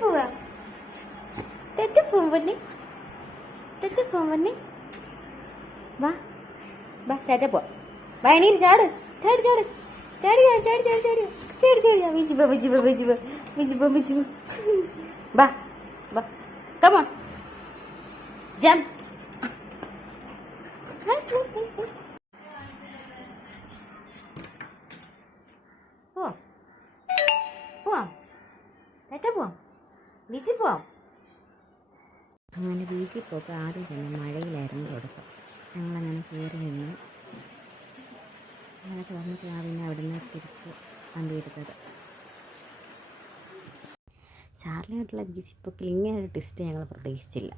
പോവാ പോവന്നെ പോവന്നെ വാ വാ ടാറ്റ പോവാ വാ എണീര് ചാട് ചാടി ചാടി ചാടി ചാടി ചാടി ചാടി ചാടി ചാടി വിജിബ വിജിബ വിജിബ വിജിബ വിജിബ വാ വാ കമോൺ ജംപ് പോവാം പോവാം ടാറ്റ പോവാം ബീച്ചിൽ പോവാം. അങ്ങനെ ബീച്ചിൽ പോയപ്പോൾ ആദ്യം തന്നെ മഴയിലായിരുന്നു തുടക്കം. ഞങ്ങളങ്ങനെ കയറി നിന്ന് അങ്ങനെയൊക്കെ വന്നിട്ടാണ് പിന്നെ അവിടെ നിന്ന് തിരിച്ച് വണ്ടി എടുത്തത്. ചാർലിയായിട്ടുള്ള ബീച്ചിൽ പോക്കിൽ ഇങ്ങനെ ഒരു ട്വിസ്റ്റ് ഞങ്ങൾ പ്രതീക്ഷിച്ചില്ല.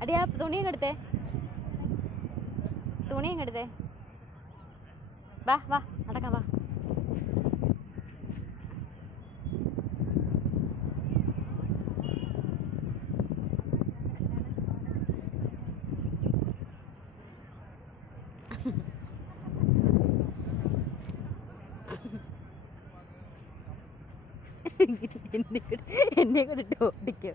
അടിയാ തുണിയും കെടുത്തേ വാ വാ നടക്കാം വാ. എന്നെ കൂടെ ഓടിക്കേ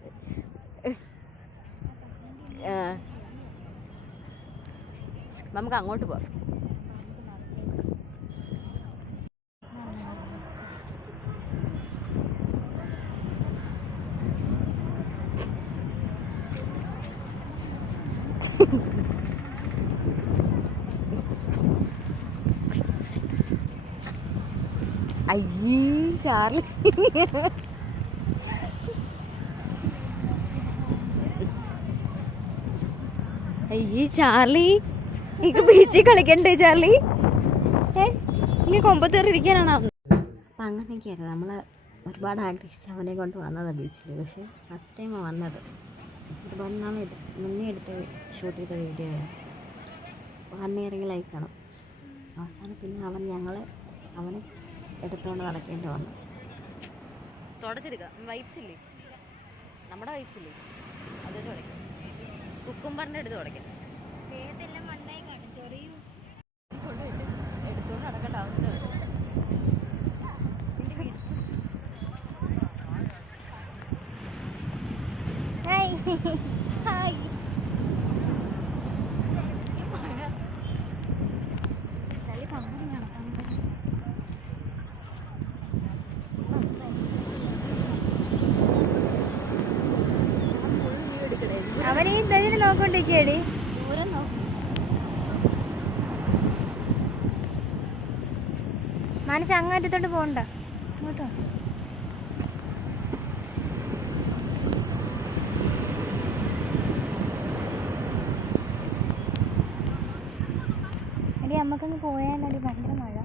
നമുക്ക് അങ്ങോട്ട് പോവാം. അയ്യേ ചാർലി അയ്യേ ചാർലി എനിക്ക് ബീച്ചിൽ കളിക്കണ്ടേ ചാർലി? ഇനി കൊമ്പത്തേറിയിരിക്കാനാണോ? അപ്പം അങ്ങനെയൊക്കെയായിരുന്നു നമ്മൾ ഒരുപാട് ആഗ്രഹിച്ച് അവനെ കൊണ്ട് വന്നത് ബീച്ചിൽ. പക്ഷേ ഫസ്റ്റ് ടൈം വന്നത് ഒരുപാട് നാൾ മുന്നേ എടുത്ത് ഷൂട്ട് ചെയ്ത വീഡിയോ 1 ഇയറിങ്ങിലായി കാണും. അവസാനം പിന്നെ അവനെ എടുത്തുകൊണ്ട് നടക്കേണ്ടി വന്നു. തുടച്ചെടുക്കുക വൈപ്സ് ഇല്ലേ, നമ്മുടെ വൈപ്സ് ഇല്ലേ, അതൊരു തുടയ്ക്കും. കുക്കുംബറിൻ്റെ അടുത്ത് തുടയ്ക്കാം. എടുത്തോണ്ട് നടക്കേണ്ട അവസ്ഥ വരും. ഹായ് അവൻ ഈ ഇതിന് നോക്കൊണ്ടിരിക്കടി. ദൂരം നോക്കും. മനസ്സ് അങ്ങാറ്റത്തോട്ട് പോകണ്ട, ഇങ്ങോട്ടോ. എടി അമ്മക്കങ്ങ് പോയാലടി, ഭയങ്കര മഴ.